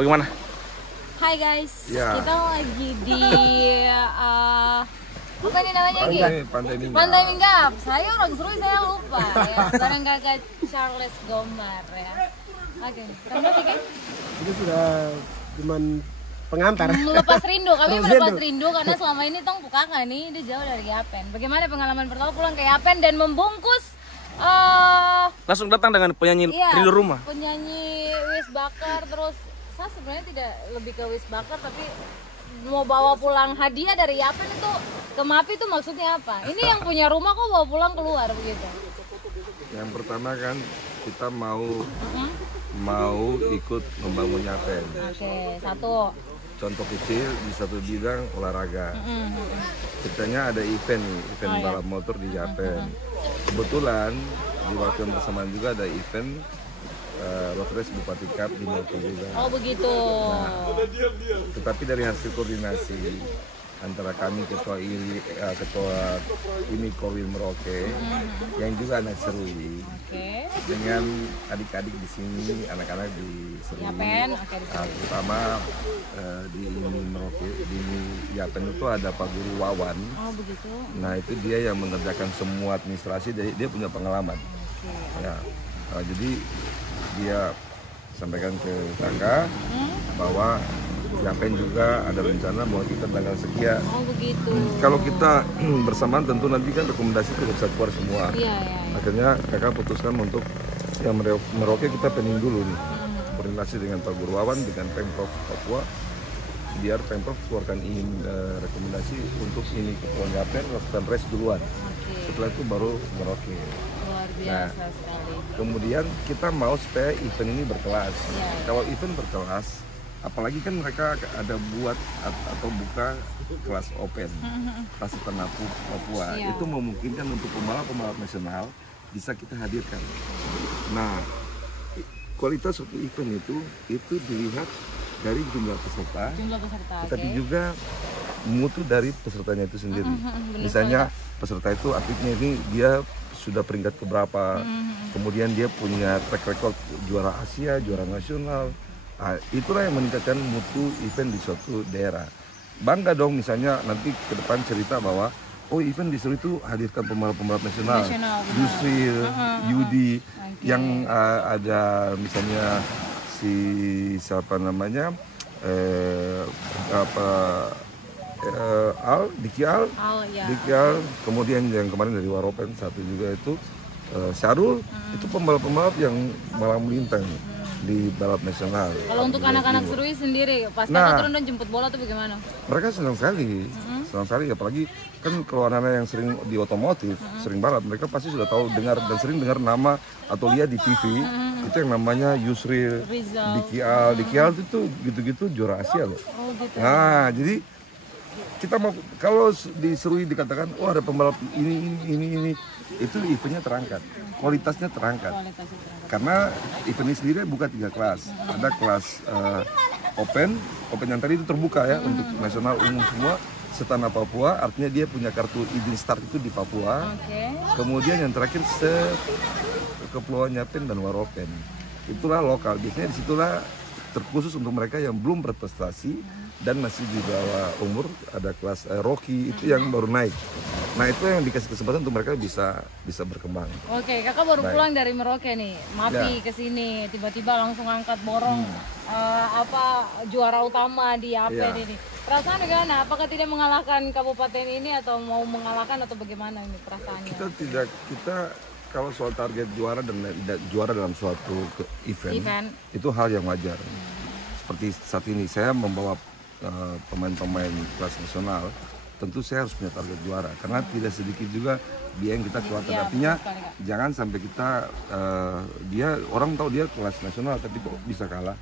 Bagaimana? Hai guys, Ya. kita lagi di apa ini namanya lagi? Pantai Minggap. Pantai Minggap. Saya orang Serui, saya lupa ya. Bareng kakak Charles Gomar ya. Oke, kamu sih kan? Itu sudah cuman pengantar. Melepas rindu, kami Melepas melepas rindu. rindu karena selama ini tong kakak nih dia jauh dari Yapen. Bagaimana pengalaman pertama pulang ke Yapen dan membungkus Langsung datang dengan penyanyi iya, Rindu Rumah. penyanyi Wis Bakar, terus saya sebenarnya tidak lebih ke Wis Bakar tapi mau bawa pulang hadiah dari Yapen itu ke Mapi itu maksudnya apa? Ini yang punya rumah kok bawa pulang keluar begitu? Yang pertama kan kita mau ikut membangun Yapen. Oke, satu. Contoh kecil di satu bidang olahraga. Ceritanya ada event balap motor di Yapen. Kebetulan di waktu yang bersamaan juga ada event road race Bupati Cup di Maluku juga. Oh begitu. Tetapi dari hasil koordinasi antara kami ketua ini Kowil Merauke yang juga anak Serui Oke. dengan adik-adik di sini, anak-anak di Serui, Yapen, oke, di Serui. terutama di ini Merauke, di Yapen itu ada Pak Guru Wawan. Oh begitu. Nah itu dia yang mengerjakan semua administrasi, dia punya pengalaman. Oke. Ya, jadi dia sampaikan ke kakak bahwa Yapen juga ada rencana mau kita tanggal sekian. Oh begitu. Kalau kita bersamaan tentu nanti kan rekomendasi tidak bisa keluar semua. Iya. Akhirnya kakak putuskan untuk yang Merauke kita pening dulu nih. Koordinasi dengan Pak Guru Wawan dengan Pemprov Papua biar Pemprov keluarkan rekomendasi untuk ini ketua Yapen lakukan race duluan. Oke. Setelah itu baru Merauke. Luar biasa sekali. Kemudian kita mau supaya event ini berkelas. Iya. Kalau event berkelas, apalagi kan mereka ada buat atau buka kelas open, kelas tanah Papua. Iya. Itu memungkinkan untuk pembalap-pembalap nasional bisa kita hadirkan. Nah, kualitas suatu event itu dilihat dari jumlah peserta, Jumlah peserta. tetapi Oke. juga mutu dari pesertanya itu sendiri. benar Misalnya peserta itu atletnya ini dia sudah peringkat keberapa, kemudian dia punya track record juara Asia, juara nasional. Nah, itulah yang meningkatkan mutu event di suatu daerah. Bangga dong misalnya nanti ke depan cerita bahwa oh event di Serui itu hadirkan pembalap-pembalap nasional, Nasional, benar. Yusril, Yudi, Oke. yang ada misalnya si siapa namanya Diki Al, ya. Diki Al, kemudian yang kemarin dari Waropen satu juga itu Syarul, itu pembalap-pembalap yang malang melintang di balap nasional. Kalau untuk anak-anak Serui sendiri, pas Nah. kakak turun dan jemput bola tuh bagaimana? Mereka senang sekali, apalagi kan kalau anak-anak yang sering di otomotif, sering balap, mereka pasti sudah tahu sering dengar nama atau lihat di TV, itu yang namanya Yusril, Rizal. Diki Al itu gitu-gitu juara Asia loh. Oh gitu. Nah, jadi kita mau kalau di Serui dikatakan, oh ada pembalap ini, itu eventnya terangkat, kualitasnya terangkat. Kualitasnya terangkat. Karena event ini sendiri buka 3 kelas. Ada kelas open yang tadi itu terbuka ya untuk nasional umum semua setanah Papua, artinya dia punya kartu izin start itu di Papua. Oke. Kemudian yang terakhir Kepulauan Yapen dan Waropen. Itulah lokal. Biasanya disitulah terkhusus untuk mereka yang belum berprestasi dan masih di bawah umur, ada kelas Rocky itu yang baru naik. Nah itu yang dikasih kesempatan untuk mereka bisa berkembang. Oke, kakak baru Baik. pulang dari Merauke nih, Mapi Ya. ke sini, tiba-tiba langsung angkat borong juara utama di Yapen Ya. ini. Perasaan bagaimana? Apakah tidak mengalahkan kabupaten ini atau mau mengalahkan atau bagaimana ini perasaannya? Kita kalau soal target juara dan juara dalam suatu event itu hal yang wajar. Seperti saat ini saya membawa pemain-pemain kelas nasional, tentu saya harus punya target juara karena tidak sedikit juga biaya yang kita keluarkan. Iya, Artinya betul sekali, Kak. jangan sampai kita orang tahu dia kelas nasional tapi kok bisa kalah.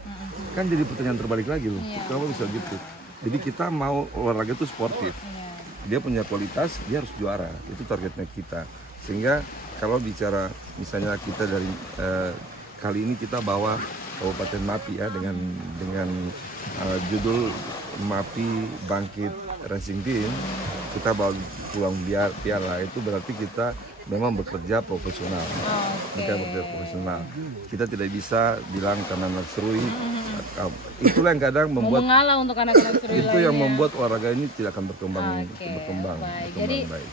Kan jadi pertanyaan terbalik lagi loh. Iya. Kenapa bisa gitu? Jadi kita mau olahraga itu sportif. Dia punya kualitas, dia harus juara. Itu targetnya kita. Sehingga kalau bicara misalnya kita dari kali ini kita bawa Kabupaten Mapi ya dengan judul Mapi Bangkit Racing Team, kita bawa pulang piala, itu berarti kita memang bekerja profesional. Oke. Mereka bekerja profesional. Kita tidak bisa bilang karena anak serui. Itulah yang kadang Mau membuat mengalah untuk anak-anak serui itu yang lainnya. membuat olahraga ini tidak akan berkembang Oke, berkembang baik. berkembang Jadi baik.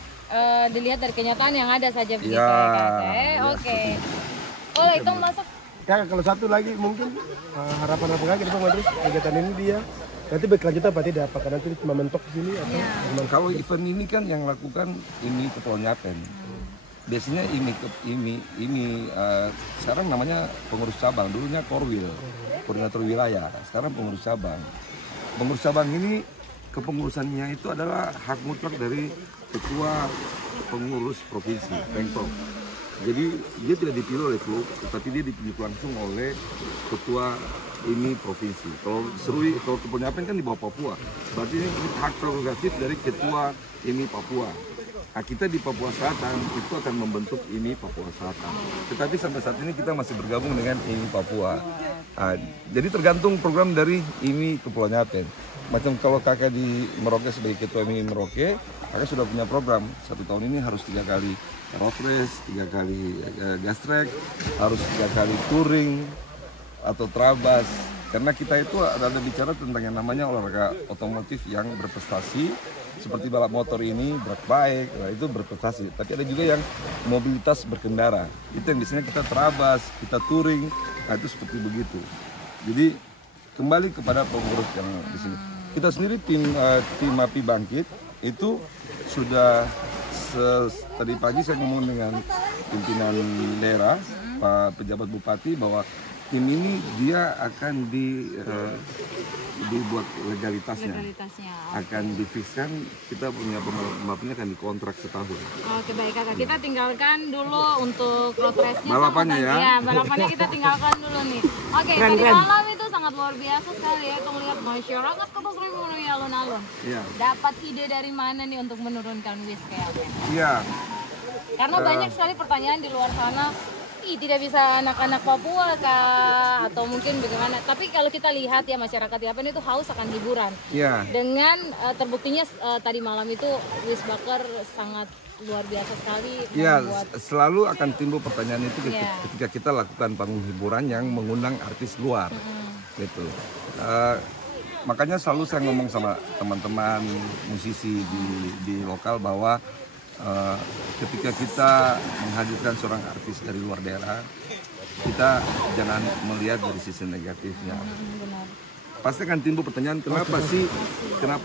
dilihat dari kenyataan yang ada saja begitu Ya, ya Kak. ya, Oke. Oh, itu masuk. Ya kalau satu lagi mungkin harapan kakak Bang Madris kegiatan ini dia nanti berkelanjutan apa tidak? Apakah nanti cuma mentok di sini atau gimana? Kalau event ini kan yang lakukan ini Kepulauan biasanya ini sekarang namanya pengurus cabang, dulunya Korwil, koordinator wilayah, sekarang pengurus cabang. Pengurus cabang ini kepengurusannya itu adalah hak mutlak dari ketua pengurus provinsi, Pengprov. Jadi dia tidak dipilih oleh klub, tetapi dia dipilih langsung oleh ketua ini provinsi. Kalau serui, kalau Kepulauan kan di bawah Papua, berarti ini hak prerogatif dari ketua ini Papua. Nah, kita di Papua Selatan itu akan membentuk ini Papua Selatan. Tetapi sampai saat ini kita masih bergabung dengan ini Papua. Nah, jadi tergantung program dari ini Kepulauan Yapen. Macam kalau kakak di Merauke sebagai ketua ini Merauke, kakak sudah punya program. 1 tahun ini harus 3 kali road race, 3 kali gas track, harus 3 kali touring atau trabas. Karena kita itu ada bicara tentang yang namanya olahraga otomotif yang berprestasi, seperti balap motor ini, drag bike, nah itu berprestasi. Tapi ada juga yang mobilitas berkendara, itu yang biasanya kita trabas, kita touring, nah itu seperti begitu. Jadi kembali kepada pengurus yang di sini. Kita sendiri tim Api Bangkit itu sudah tadi pagi saya ngomong dengan pimpinan daerah, Pak pejabat bupati bahwa tim ini dia akan dibuat legalitasnya, akan difikskan. Kita punya pembalapnya akan dikontrak setahun. Oke, baik Kakak. Kita tinggalkan dulu untuk road race-nya. Balapannya ya. Ya, balapannya kita tinggalkan dulu nih. Oke, tadi malam itu sangat luar biasa sekali ya. Kita melihat masyarakat Kota Seribu memenuhi alun-alun. Iya. Dapat ide dari mana nih untuk menurunkan WIS kayak apa? Iya. Karena banyak sekali pertanyaan di luar sana. Tidak bisa anak-anak Papua kah? Atau mungkin bagaimana? Tapi kalau kita lihat ya masyarakat Yapen itu haus akan hiburan. Iya. Dengan terbuktinya tadi malam itu Wis Bakar sangat luar biasa sekali. Iya, membuat- selalu akan timbul pertanyaan itu Iya. ketika kita lakukan panggung hiburan yang mengundang artis luar, gitu. Makanya selalu saya ngomong sama teman-teman musisi di lokal bahwa ketika kita menghadirkan seorang artis dari luar daerah, kita jangan melihat dari sisi negatifnya. benar. Pasti akan timbul pertanyaan kenapa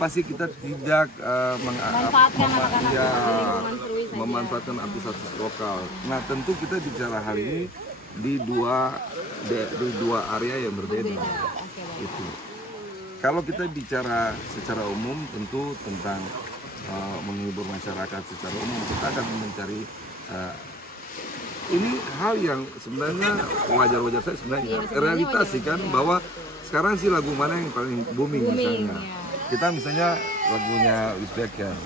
sih kita tidak Manfaatkan anak-anak ya, di lingkungan Serui saja. memanfaatkan artis-artis lokal. Nah tentu kita bicara hal ini di dua area yang berbeda. Itu. Kalau kita bicara secara umum tentu tentang menghibur masyarakat secara umum, kita akan mencari ini hal yang sebenarnya wajar-wajar saya sebenarnya. Realitas sih kan bahwa sekarang sih lagu mana yang paling booming misalnya. Kita misalnya lagunya Wis Bakar,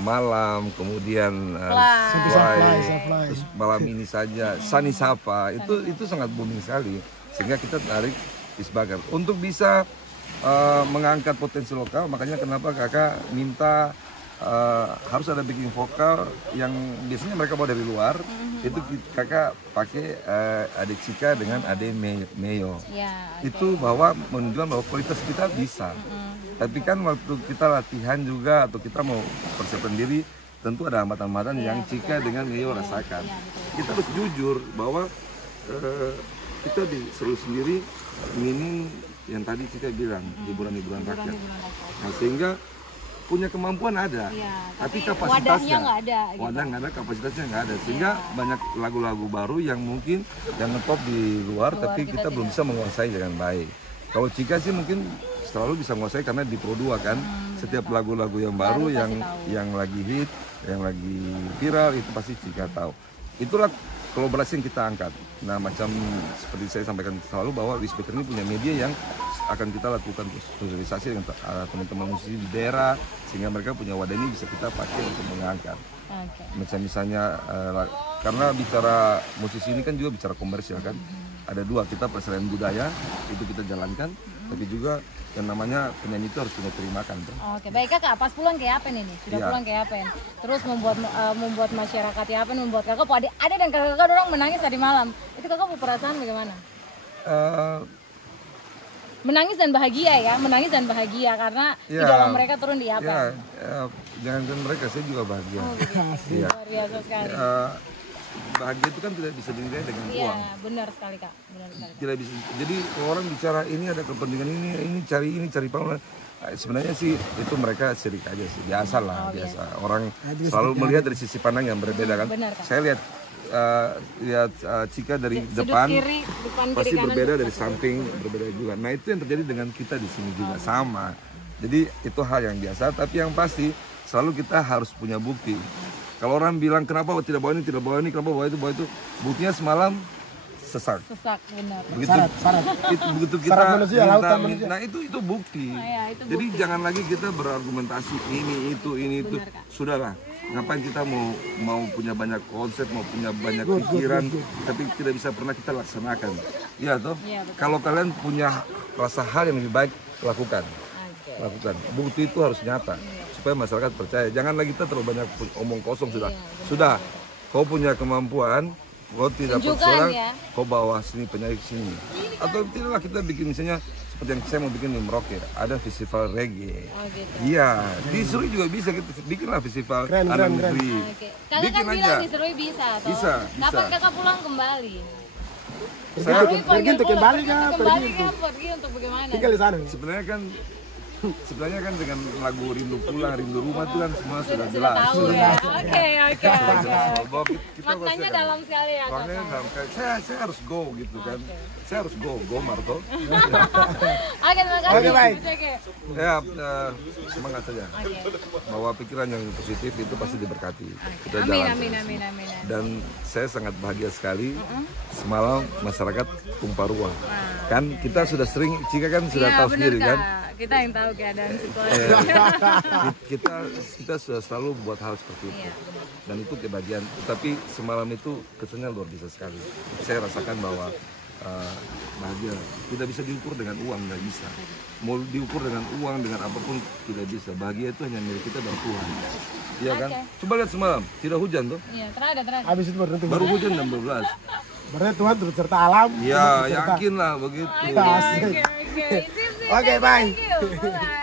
Malam, kemudian Fly, terus Malam Ini Saja, Sani Sapa, itu sangat booming sekali. Sehingga kita tarik Wis Bakar untuk bisa mengangkat potensi lokal. Makanya kenapa kakak minta harus ada backing vokal yang biasanya mereka bawa dari luar. Itu kakak pakai adik Cika dengan adik Meyo. Ya, Itu bahwa menunjukkan bahwa kualitas kita bisa. Tapi kan waktu kita latihan juga atau kita mau persiapan diri, tentu ada hambatan-hambatan yang Cika dengan Meyo rasakan. Kita harus jujur bahwa kita di Serui sendiri minim yang tadi Cika bilang hiburan-hiburan rakyat. Nah, sehingga punya kemampuan ada, tapi kapasitasnya wadahnya nggak ada. Gitu. Wadah nggak ada, kapasitasnya nggak ada, sehingga banyak lagu-lagu baru yang mungkin yang ngetop di luar, tapi kita belum bisa menguasai dengan baik. Kalau Cika sih mungkin selalu bisa menguasai karena di Pro 2 kan, setiap lagu-lagu yang baru yang lagi hit, yang lagi viral itu pasti Cika tahu. Itulah kolaborasi yang kita angkat. Nah, macam seperti saya sampaikan selalu bahwa Wis Bakar ini punya media yang akan kita lakukan sosialisasi dengan teman-teman musisi di daerah, sehingga mereka punya wadah ini bisa kita pakai untuk mengangkat. Misalnya karena bicara musisi ini kan juga bicara komersial kan. Ada dua, kita pelestarian budaya itu kita jalankan, tapi juga yang namanya penyanyi itu harus punya terimakan tuh. Oke, baik kakak. Pas pulang ke Yapen ini, sudah Iya. pulang ke Yapen. Terus membuat masyarakat Yapen, membuat kakak, ada dan kakak orang menangis tadi malam. Itu kakak perasaan bagaimana? Eh, Menangis dan bahagia ya, menangis dan bahagia karena Ya. idola mereka turun di Yapen. jangankan mereka, saya juga bahagia. Iya. Luar biasa sekali. Bahagia itu kan tidak bisa dinilai dengan Iya, uang. benar sekali kak, benar sekali. Tidak bisa. Jadi kalau orang bicara ini ada kepentingan ini cari panggilan. Sebenarnya sih itu mereka sirik aja sih, biasa lah, biasa. Orang selalu melihat dari sisi pandang yang berbeda kan. Benar, Kak. Saya lihat Cika dari Sudut depan kiri, depan kiri pasti kanan. berbeda, dari samping berbeda juga. Nah itu yang terjadi dengan kita di sini juga sama. Jadi itu hal yang biasa, tapi yang pasti selalu kita harus punya bukti. Kalau orang bilang kenapa tidak bawa ini, kenapa bawa itu, buktinya semalam sesak. Sesak, benar. Begitu, Syarat. begitu kita Syarat manusia, lautan manusia. nah itu bukti. Ya, itu Jadi jangan lagi kita berargumentasi ini itu. Benar, Kak. Sudahlah. Ngapain kita mau punya banyak konsep, mau punya banyak pikiran, tapi tidak bisa pernah kita laksanakan. Iya toh? Iya, betul. Kalau kalian punya rasa hal yang lebih baik, lakukan. Oke. Lakukan. Bukti itu harus nyata supaya masyarakat percaya. Jangan lagi kita terlalu banyak omong kosong sudah. Sudah. Kau punya kemampuan, kau tidak Tunjukkan, bersorak, ya. kau bawa sini penyanyi sini. Atau tidaklah kita bikin misalnya seperti yang saya mau bikin di Merauke, ada festival reggae. Oh gitu. Iya, di Serui juga bisa kita bikinlah festival Keren, anak keren, negeri. Oke. Kakak Bikin kan aja. bilang di Serui bisa toh? Bisa, Kapan bisa. kakak pulang kembali? Saya Pergi untuk kembali kah? Kembali kan pergi untuk bagaimana? Tinggal di sana. sebenarnya kan dengan lagu Rindu Pulang, Rindu Rumah itu kan semua sudah Sudah jelas. tahu ya. Oke. Bahwa kita Maknanya pasti dalam sekali ya maknanya kakak. dalam kayak saya harus go gitu kan. Saya harus go Marto. Oke, terima kasih. Oke, baik. Oke. Ya, semangat saja. Oke. Bahwa pikiran yang positif itu pasti diberkati. Kita Amin, jalan. amin. Dan saya sangat bahagia sekali semalam masyarakat Kumparua. Kan kita sudah sering, Cika kan sudah Iya, tahu bener, sendiri kan. Kak. Kita yang tahu keadaan situasi. Kita sudah selalu buat hal seperti itu. Dan itu kebahagiaan. Tapi semalam itu kesannya luar biasa sekali. Saya rasakan bahwa bahagia tidak bisa diukur dengan uang, nggak bisa. Mau diukur dengan uang, dengan apapun tidak bisa. Bahagia itu hanya milik kita dan Tuhan. Iya kan? Coba lihat semalam, tidak hujan tuh. Iya, terakhir. Habis itu baru Baru hujan jam 12. berarti Tuhan turut serta alam. Ya, yakin lah begitu. Asik. Oke. Sip. Oke, bye. Thank you. Bye.